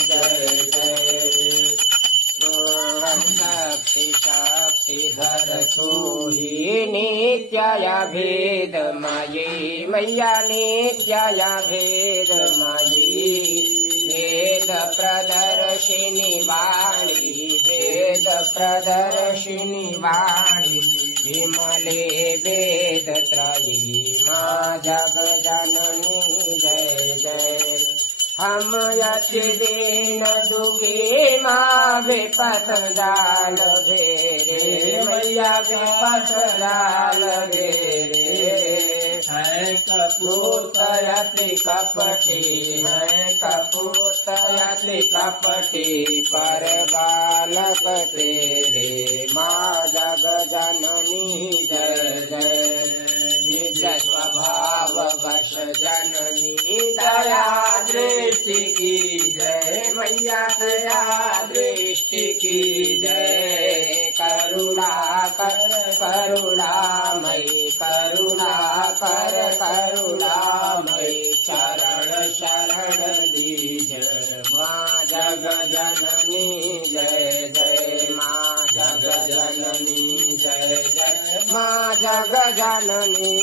जय जय। सोहं शक्ति शक्तिधर तू ही नित्याया भेदमयी मैया नित्याया भेदमयी भेद प्रदर्शिनी वाणी भेद प्रदर्शिनी वाणी विमले वेद त्रयी मां जग जननी जय जय। हम यति दीन दुखी माँ विपत जाल घेरे मैया विपत जाल घेरे है कपूत यति कपटी है कपूत यति कपटी पर बालक तेरे माँ जग जननी जय जय। निज स्वभाव वश जननी दया दृष्टि की जय मैया दया दृष्टि की जय। करुणा कर करुणामयी करुणा कर करुणामयी शरण शरण दीज माँ जग जननी जय जय। माँ जग जननी जय जय। माँ जग जननी